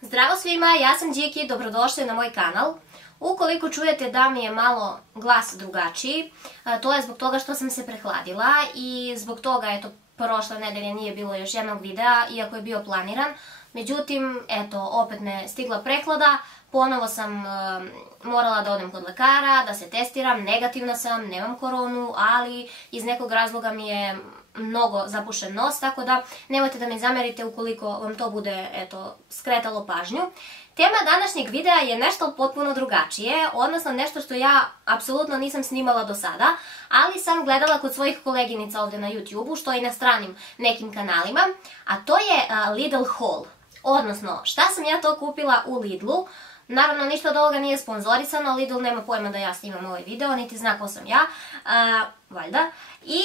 Zdravo svima, ja sam Điki, dobrodošli na moj kanal. Ukoliko čujete da mi je malo glas drugačiji, to je zbog toga što sam se prehladila i zbog toga, eto, prošle nedelje nije bilo još jednog videa, iako je bio planiran. Međutim, eto, opet me stigla prehlada, ponovo sam morala da odem kod lekara, da se testiram, negativna sam, nemam koronu, ali iz nekog razloga mi je mnogo zapušen nos, tako da nemojte da mi zamerite ukoliko vam to bude, eto, skretalo pažnju. Tema današnjeg videa je nešto potpuno drugačije, odnosno nešto što ja apsolutno nisam snimala do sada, ali sam gledala kod svojih koleginica ovde na YouTube-u, što i na stranim nekim kanalima, a to je Lidl haul. Odnosno, šta sam ja to kupila u Lidlu. Naravno, ništa od ovoga nije sponzorisano, Lidl nema pojma da ja snimam ovaj video, niti zna ko sam ja, valjda. I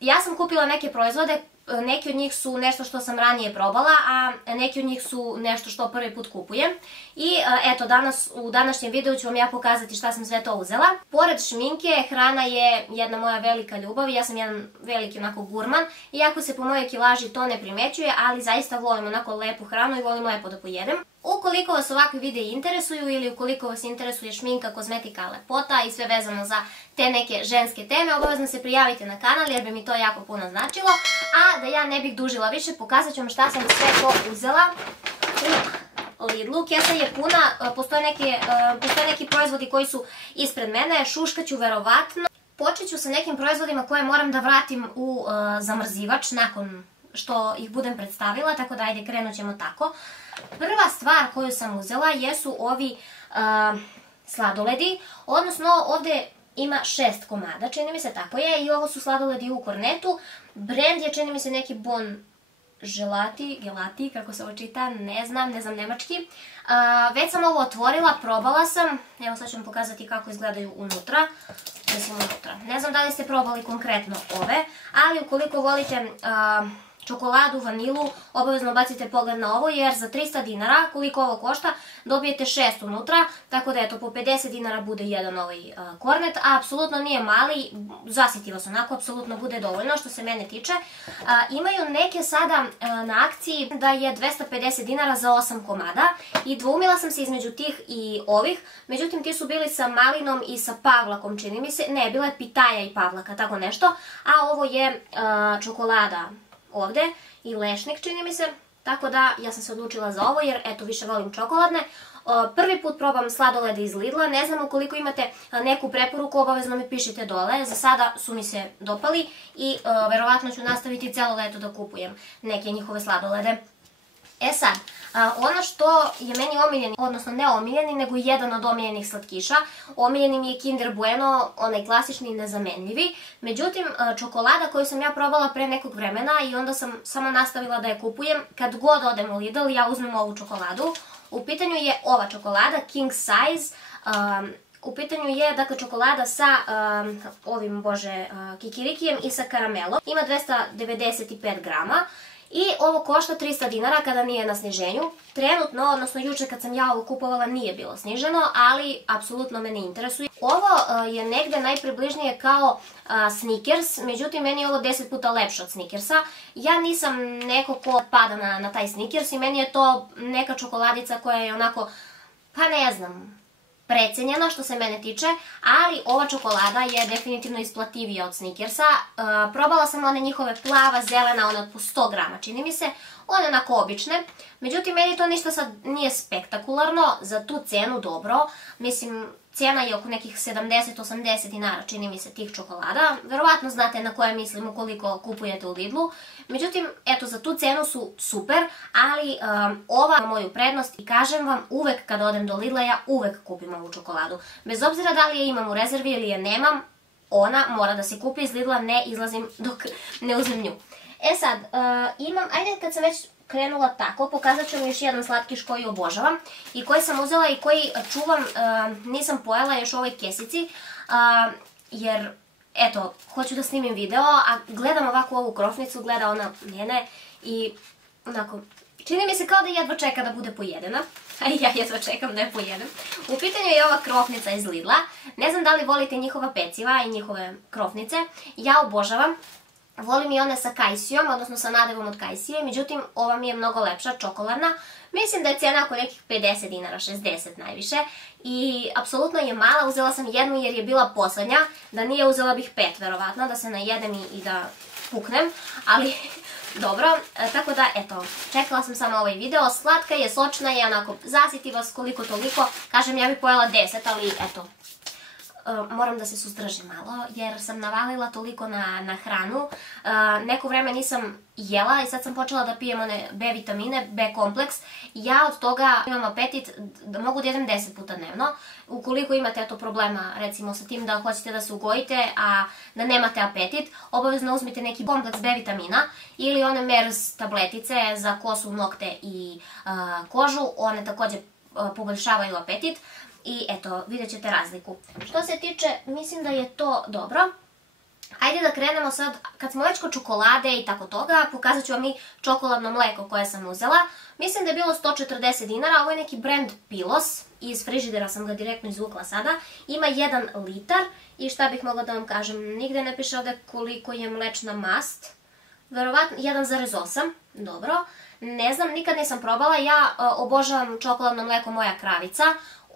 ja sam kupila neke proizvode, neki od njih su nešto što sam ranije probala, a neki od njih su nešto što prvi put kupujem. I eto, danas u današnjem videu ću vam ja pokazati šta sam sve to uzela. Pored šminke, hrana je jedna moja velika ljubav i ja sam jedan veliki onako gurman. Iako se po mojoj kilaži to ne primećuje, ali zaista volim onako lepu hranu i volim lepo da pojedem. Ukoliko vas ovakvi videi interesuju ili ukoliko vas interesuje šminka, kozmetika, lepota i sve vezano za te neke ženske teme, obavezno se prijavite na kanal jer bi mi to jako puno značilo. A da ja ne bih dužila više, pokazat ću vam šta sam sve to uzela u Lidlu. Kesa je puna, postoje neki proizvodi koji su ispred mene, šuškaću verovatno. Počet ću sa nekim proizvodima koje moram da vratim u zamrzivač nakon što ih budem predstavila, tako da ajde krenut ćemo tako. Prva stvar koju sam uzela jesu ovi sladoledi, odnosno ovde ima 6 komada, čini mi se, tako je, i ovo su sladoledi u kornetu. Brand je, čini mi se, neki Bon Gelati, kako se ovo čita, ne znam nemački. Već sam ovo otvorila, probala sam, evo sad ću vam pokazati kako izgledaju unutra. Ne znam da li ste probali konkretno ove, ali ukoliko volite čokoladu, vanilu, obavezno bacite pogled na ovo jer za 300 dinara, koliko ovo košta, dobijete 6 unutra, tako da eto po 50 dinara bude jedan ovaj kornet, a apsolutno nije mali, zasiti vas onako, apsolutno bude dovoljno što se mene tiče. Imaju neke sada na akciji da je 250 dinara za 8 komada i dvoumila sam se između tih i ovih, međutim ti su bili sa malinom i sa pavlakom, čini mi se, ne, bila je pitaja i pavlaka, tako nešto, a ovo je čokolada ovde i lešnik, čini mi se, tako da ja sam se odlučila za ovo jer eto više volim čokoladne. Prvi put probam sladolede iz Lidla, ne znam ukoliko imate neku preporuku, obavezno mi pišite dole, za sada su mi se dopali i verovatno ću nastaviti celo leto da kupujem neke njihove sladolede. E sad, ono što je meni omiljeni, odnosno ne omiljeni, nego jedan od omiljenih slatkiša, omiljeni mi je Kinder Bueno, onaj klasični i nezamenljivi. Međutim, čokolada koju sam ja probala pre nekog vremena i onda sam samo nastavila da je kupujem, kad god odem u Lidl ja uzmem ovu čokoladu. U pitanju je ova čokolada, King Size. U pitanju je, dakle, čokolada sa ovim, kikirikijem i sa karamelom. Ima 295 grama. I ovo košta 300 dinara kada nije na sniženju. Trenutno, odnosno juče kad sam ja ovo kupovala nije bilo sniženo, ali apsolutno me ne interesuje. Ovo je negde najpribližnije kao Snickers, međutim meni je ovo 10 puta lepše od Snickersa. Ja nisam neko ko pada na taj Snickers i meni je to neka čokoladica koja je onako, pa ne znam, precenjena što se mene tiče, ali ova čokolada je definitivno isplativija od Snickersa. Probala sam one njihove plava, zelena, one od po 100 grama, čini mi se, one onako obične. Međutim, meni to ništa sad nije spektakularno, za tu cenu dobro. Mislim, cena je oko nekih 70-80 dinara, čini mi se, tih čokolada. Verovatno znate na koje mislim ukoliko kupujete u Lidlu. Međutim, eto, za tu cenu su super, ali ova ima moju prednost i kažem vam, uvek kad odem do Lidla ja uvek kupim ovu čokoladu. Bez obzira da li je imam u rezervi ili je nemam, ona mora da se kupi iz Lidla, ne izlazim dok ne uzmem nju. E sad, imam, ajde kad sam već krenula tako, pokazat ću vam još jedan slatkiš koji obožavam i koji sam uzela i koji čuvam, nisam pojela još u ovoj kesici, jer, eto, hoću da snimim video, a gledam ovako ovu krofnicu, gleda ona mene i onako, čini mi se kao da jedva čeka da bude pojedena, a i ja jedva čekam da je pojedem. U pitanju je ova krofnica iz Lidla, ne znam da li volite njihova peciva i njihove krofnice, ja obožavam. Volim i one sa kajsijom, odnosno sa nadevom od kajsije, međutim ova mi je mnogo lepša, čokoladna. Mislim da je cijena oko nekih 50 dinara, 60 najviše. I apsolutno je mala, uzela sam jednu jer je bila poslednja. Da nije, uzela bih 5 verovatno, da se najedem i da puknem. Ali dobro, tako da eto, čekala sam samo ovaj video. Slatka je, sočna je, onako zasiti vas koliko toliko. Kažem, ja bih pojela 10, ali eto. Moram da se suzdržim malo jer sam navalila toliko na hranu. Neko vreme nisam jela i sad sam počela da pijem one B vitamine, B kompleks. Ja od toga imam apetit da mogu da jedem 10 puta dnevno. Ukoliko imate problema recimo sa tim da hoćete da se ugojite, a da nemate apetit, obavezno uzmite neki kompleks B vitamina ili one MERS tabletice za kosu, nokte i kožu. One takođe poboljšavaju apetit. I eto, vidjet ćete razliku. Što se tiče, mislim da je to dobro. Ajde da krenemo sad, kad smo već kod čokolade i tako toga, pokazat ću vam i čokoladno mleko koje sam uzela. Mislim da je bilo 140 dinara, ovo je neki brand Pilos, iz frižidera sam ga direktno izvukla sada. Ima 1 litar i šta bih mogla da vam kažem, nigde ne piše ovde koliko je mlečna mast. Verovatno 1,8, dobro. Ne znam, nikad nisam probala, ja obožavam čokoladno mleko Moja kravica.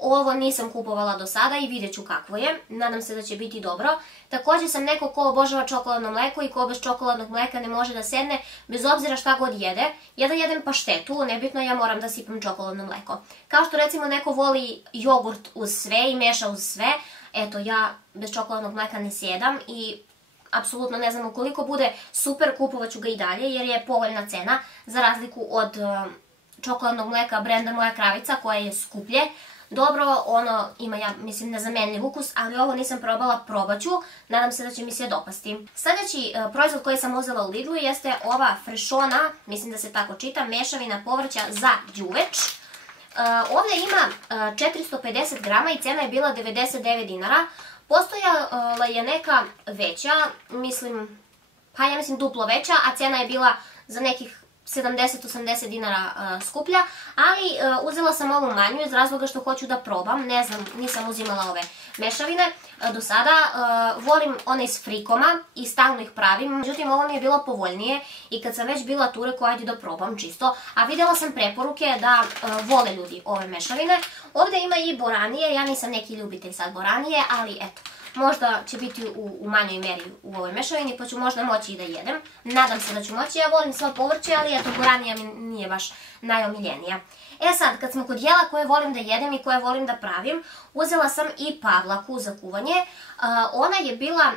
Ovo nisam kupovala do sada i vidjet ću kakvo je. Nadam se da će biti dobro. Također sam neko ko obožava čokoladno mleko i ko bez čokoladnog mleka ne može da sedne, bez obzira šta god jede. Ja da jedem paštetu, nebitno, ja moram da sipam čokoladno mleko. Kao što recimo neko voli jogurt uz sve i meša uz sve, eto ja bez čokoladnog mleka ne sjedam i apsolutno ne znam, ukoliko bude super, kupovat ću ga i dalje jer je povoljna cena za razliku od čokoladnog mleka brenda Moja kravica koja je skuplje. Dobro, ono ima, ja mislim, nezamenljiv ukus, ali ovo nisam probala, probat ću. Nadam se da će mi se dopasti. Sljedeći proizvod koji sam uzela u Lidlu jeste ova Frešona, mislim da se tako čita, mešavina povrća za đuveč. Ovdje ima 450 grama i cena je bila 99 dinara. Postojala je neka veća, mislim, pa ja mislim duplo veća, a cena je bila za nekih 70-80 dinara skuplja, ali uzela sam ovu manju iz razloga što hoću da probam, ne znam, nisam uzimala ove mešavine do sada, volim one iz Frikoma i stalno ih pravim, međutim ovo mi je bilo povoljnije i kad sam već bila tu rekao ajde da probam čisto, a vidjela sam preporuke da vole ljudi ove mešavine. Ovdje ima i boranije, ja nisam neki ljubitelj sad boranije, ali eto, možda će biti u manjoj meri u ovoj mešavini, pa ću možda moći i da jedem. Nadam se da ću moći, ja volim sva povrće, ali eto, boranija mi nije baš najomiljenija. E sad, kad smo kod jela koje volim da jedem i koje volim da pravim, uzela sam i pavlaku za kuvanje. Ona je bila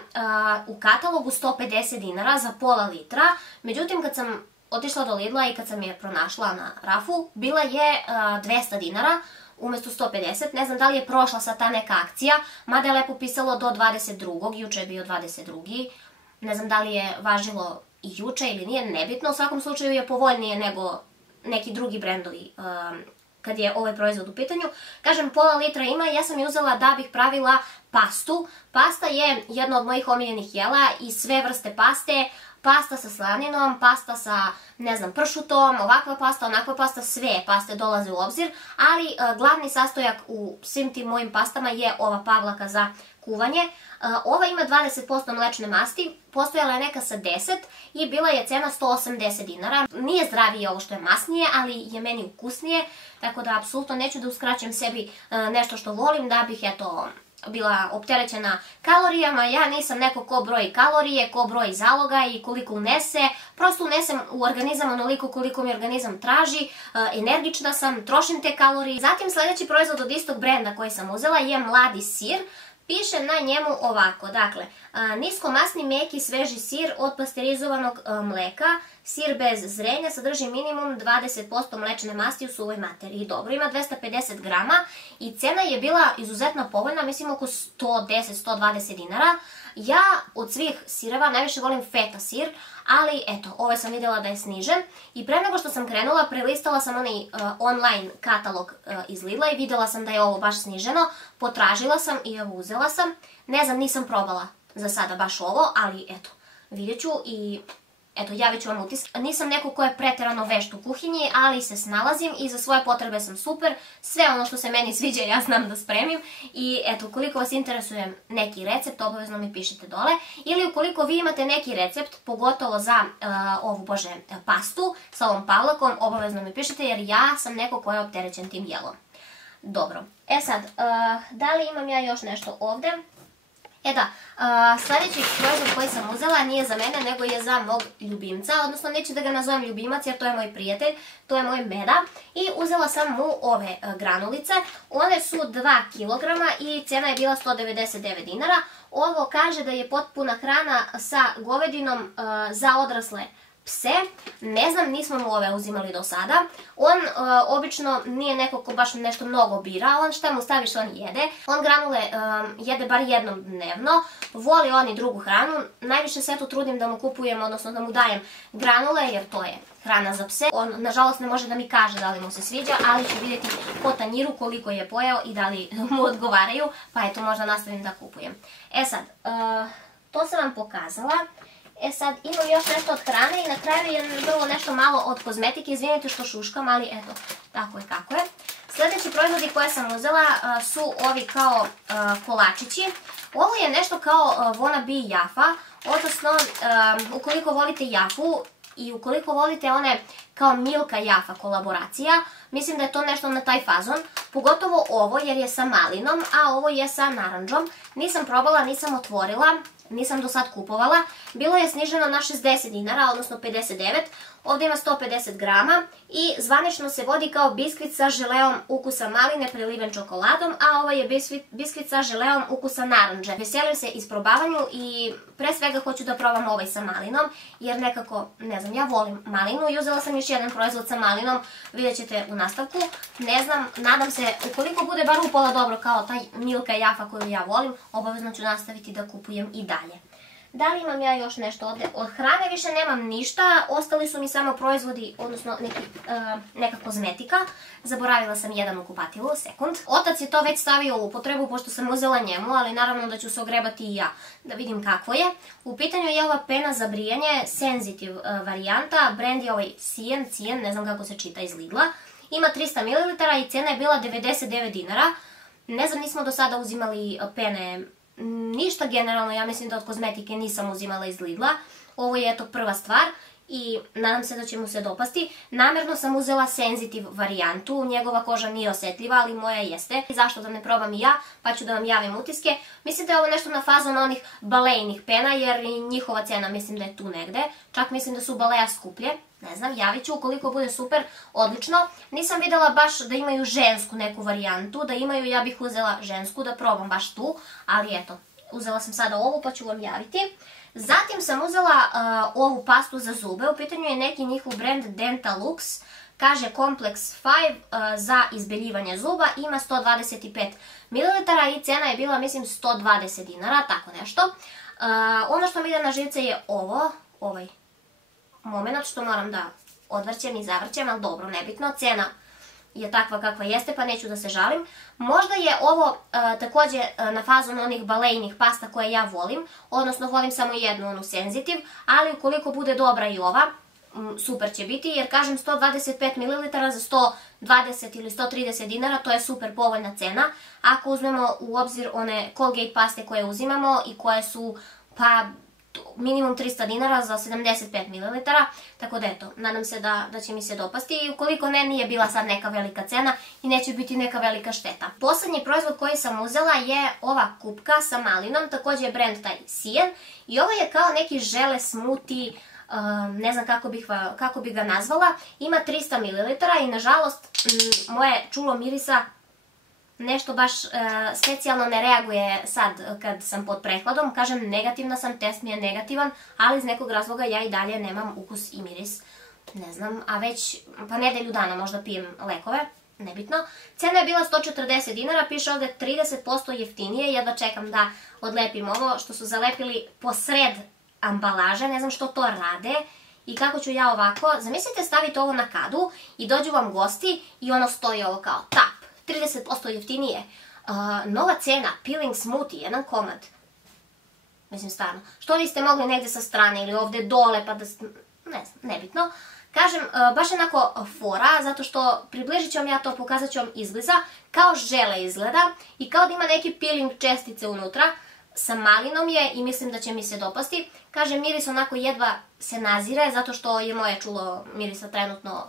u katalogu 150 dinara za pola litra, međutim kad sam otišla do Lidla i kad sam je pronašla na rafu, bila je 200 dinara. Umjesto 150, ne znam da li je prošla sad ta neka akcija, mada je lepo pisalo do 22. Juče je bio 22. Ne znam da li je važilo i juče ili nije, nebitno, u svakom slučaju je povoljnije nego neki drugi brendovi kad je ovaj proizvod u pitanju. Kažem, pola litra ima, ja sam je uzela da bih pravila pastu. Pasta je jedno od mojih omiljenih jela i sve vrste paste, pasta sa slaninom, pasta sa, ne znam, pršutom, ovakva pasta, onakva pasta, sve paste dolaze u obzir, ali glavni sastojak u svim tim mojim pastama je ova pavlaka za kuvanje. Ova ima 20% mlečne masti, postojala je neka sa 10 i bila je cena 180 dinara. Nije zdravije ovo što je masnije, ali je meni ukusnije, tako da apsolutno neću da uskraćujem sebi nešto što volim da bih, eto, bila opterećena kalorijama. Ja nisam neko ko broji kalorije, ko broji zaloga i koliko unese. Prosto unesem u organizam onoliko koliko mi organizam traži. Energična sam, trošim te kalorije. Zatim sljedeći proizvod od istog brenda koji sam uzela je mladi sir. Piše na njemu ovako, dakle, niskomasni meki sveži sir od pasterizovanog mleka, sir bez zrenja, sadrži minimum 20% mlečne masti u suvoj materiji. Dobro, ima 250 grama i cena je bila izuzetno povoljna, mislim oko 110-120 dinara. Ja od svih sireva najviše volim feta sir, ali eto, ovaj sam vidjela da je snižen. I pre nego što sam krenula, prelistala sam onaj online katalog iz Lidla i vidjela sam da je ovo baš sniženo. Potražila sam i evo uzela sam. Ne znam, nisam probala za sada baš ovo, ali eto, vidjet ću i eto, javit ću vam utisak. Nisam neko ko je pretjerano vešt u kuhinji, ali se snalazim i za svoje potrebe sam super. Sve ono što se meni sviđa ja znam da spremim. I eto, ukoliko vas interesuje neki recept, obavezno mi pišite dole. Ili ukoliko vi imate neki recept, pogotovo za ovu, pastu sa ovom pavlakom, obavezno mi pišite jer ja sam neko ko je opterećen tim jelom. Dobro, sad, da li imam ja još nešto ovdje? Sljedeći proizvod koji sam uzela nije za mene, nego je za mog ljubimca, odnosno neću da ga nazovem ljubimac jer to je moj prijatelj, to je moj Meda i uzela sam mu ove granulice. One su 2 kg i cijena je bila 199 dinara. Ovo kaže da je potpuna hrana sa govedinom za odrasle pse. Ne znam, nismo mu ove uzimali do sada. On obično nije neko ko baš nešto mnogo bira, on šta mu staviš on jede. On granule jede bar jednom dnevno, voli on i drugu hranu. Najviše se tu trudim da mu kupujem, odnosno da mu dajem granule jer to je hrana za pse. On nažalost ne može da mi kaže da li mu se sviđa, ali ću vidjeti po tanjiru koliko je pojeo i da li mu odgovaraju, pa eto možda nastavim da kupujem. Sad, to sam vam pokazala. Sad, imam još nešto od hrane i na kraju je vrlo nešto malo od kozmetike. Izvinite što šuškam, ali eto, tako je kako je. Sljedeći proizvodi koje sam uzela su ovi kao kolačići. Ovo je nešto kao wannabe jafa, odnosno ukoliko volite jafu i ukoliko volite one kao Milka jafa kolaboracija, mislim da je to nešto na taj fazon. Pogotovo ovo jer je sa malinom, a ovo je sa naranđom. Nisam probala, nisam otvorila. Nisam do sad kupovala. Bilo je sniženo na 60 dinara, odnosno 59. Ovdje ima 150 grama i zvanično se vodi kao biskvit sa želeom ukusa maline preliven čokoladom, a ovo je biskvit sa želeom ukusa naranđe. Veselim se isprobavanju i pre svega hoću da probam ovaj sa malinom, jer nekako, ne znam, ja volim malinu i uzela sam još jedan proizvod sa malinom, vidjet ćete u nastavku. Ne znam, nadam se, ukoliko bude bar upola dobro kao taj Milka jafa koju ja volim, obavezno ću nastaviti da kupujem i dalje. Da li imam ja još nešto ovdje? Od hrane više nemam ništa, ostali su mi samo proizvodi, odnosno neka kozmetika. Zaboravila sam jedan u kupatilu, sekund. Otac je to već stavio u upotrebu pošto sam uzela njemu, ali naravno da ću se ogrebati i ja da vidim kako je. U pitanju je ova pena za brijanje, sensitive varijanta, brand je ovaj Cian, ne znam kako se čita iz Lidla. Ima 300 ml i cijena je bila 99 dinara. Ne znam, nismo do sada uzimali pene ništa generalno, ja mislim da od kozmetike nisam uzimala iz Lidla. Ovo je eto prva stvar i nadam se da će mu se dopasti. Namjerno sam uzela sensitive varijantu, njegova koža nije osjetljiva, ali moja jeste. Zašto da ne probam i ja, pa ću da vam javim utiske. Mislim da je ovo nešto na fazon onih balejnih pena, jer i njihova cena mislim da je tu negde. Čak mislim da su baleja skuplje. Ne znam, javit ću, ukoliko bude super, odlično. Nisam vidjela baš da imaju žensku neku varijantu, da imaju, ja bih uzela žensku da probam baš tu, ali eto, uzela sam sada ovu pa ću vam javiti. Zatim sam uzela ovu pastu za zube, u pitanju je neki njihov brand Dentalux, kaže Complex 5 za izbeljivanje zuba, ima 125 ml i cena je bila mislim 120 dinara, tako nešto. Ono što mi ide na živce je ovaj moment što moram da odvrćem i zavrćem, ali dobro, nebitno, cena je takva kakva jeste pa neću da se žalim. Možda je ovo također na fazon onih balejnih pasta koje ja volim, odnosno volim samo jednu, onu sensitive, ali ukoliko bude dobra i ova, super će biti, jer kažem 125 ml za 120 ili 130 dinara, to je super povoljna cena. Ako uzmemo u obzir one Colgate paste koje uzimamo i koje su pa minimum 300 dinara za 75 ml, tako da eto, nadam se da će mi se dopasti i ukoliko ne, nije bila sad neka velika cena i neće biti neka velika šteta. Posljednji proizvod koji sam uzela je ova kupka sa malinom, također je brand taj Cian i ovo je kao neki žele smoothie, ne znam kako bi ga nazvala, ima 300 ml i nažalost moje čulo mirisa nešto baš specijalno ne reaguje sad kad sam pod prehladom. Kažem, negativna sam, test mi je negativan, ali iz nekog razloga ja i dalje nemam ukus i miris. Ne znam, a već pa nedelju dana možda pijem lekove, nebitno. Cena je bila 140 dinara, piše ovdje 30% jeftinije, jedva čekam da odlepim ovo što su zalepili posred ambalaže, ne znam što to rade. I kako ću ja ovako, zamislite stavite ovo na kadu i dođu vam gosti i ono stoji ovo kao tap. 30% jeftinije. Nova cena, peeling smoothie, jedan komad. Mislim stvarno. Što niste mogli negdje sa strane ili ovdje dole pa da... ne znam, nebitno. Kažem, baš onako fora, zato što približit ću vam ja to, pokazat ću vam izbliza, kao žele izgleda i kao da ima neki peeling čestice unutra, sa malinom je i mislim da će mi se dopasti. Kažem, miris onako jedva se nazire, zato što je moje čulo mirisa trenutno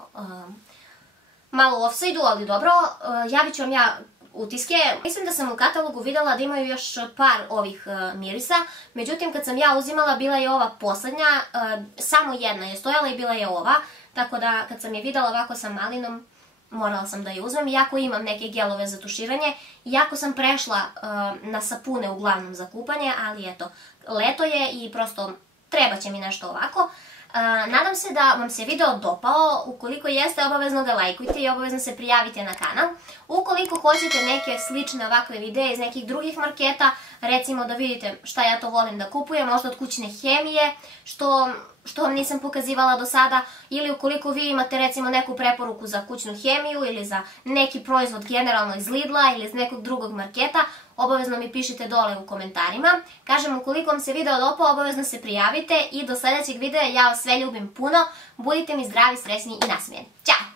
malo u offside-u, ali dobro, javit ću vam ja utiske. Mislim da sam u katalogu videla da imaju još par ovih mirisa, međutim kad sam ja uzimala bila je ova poslednja, samo jedna je stojala i bila je ova, tako da kad sam je videla ovako sa malinom, morala sam da je uzmem, iako imam neke gelove za tuširanje, iako sam prešla na sapune uglavnom za kupanje, ali eto, leto je i prosto treba će mi nešto ovako. Nadam se da vam se video dopao, ukoliko jeste obavezno ga lajkujte i obavezno se prijavite na kanal. Ukoliko hoćete neke slične ovakve videe iz nekih drugih marketa, recimo da vidite šta ja to volim da kupujem, možda od kućne hemije, što vam nisam pokazivala do sada, ili ukoliko vi imate recimo neku preporuku za kućnu hemiju ili za neki proizvod generalno iz Lidla ili iz nekog drugog marketa, obavezno mi pišite dole u komentarima. Kažem, ukoliko vam se video dopao, obavezno se prijavite i do sledećeg videa ja vas sve ljubim puno, budite mi zdravi, srećni i nasmijeni. Ćao!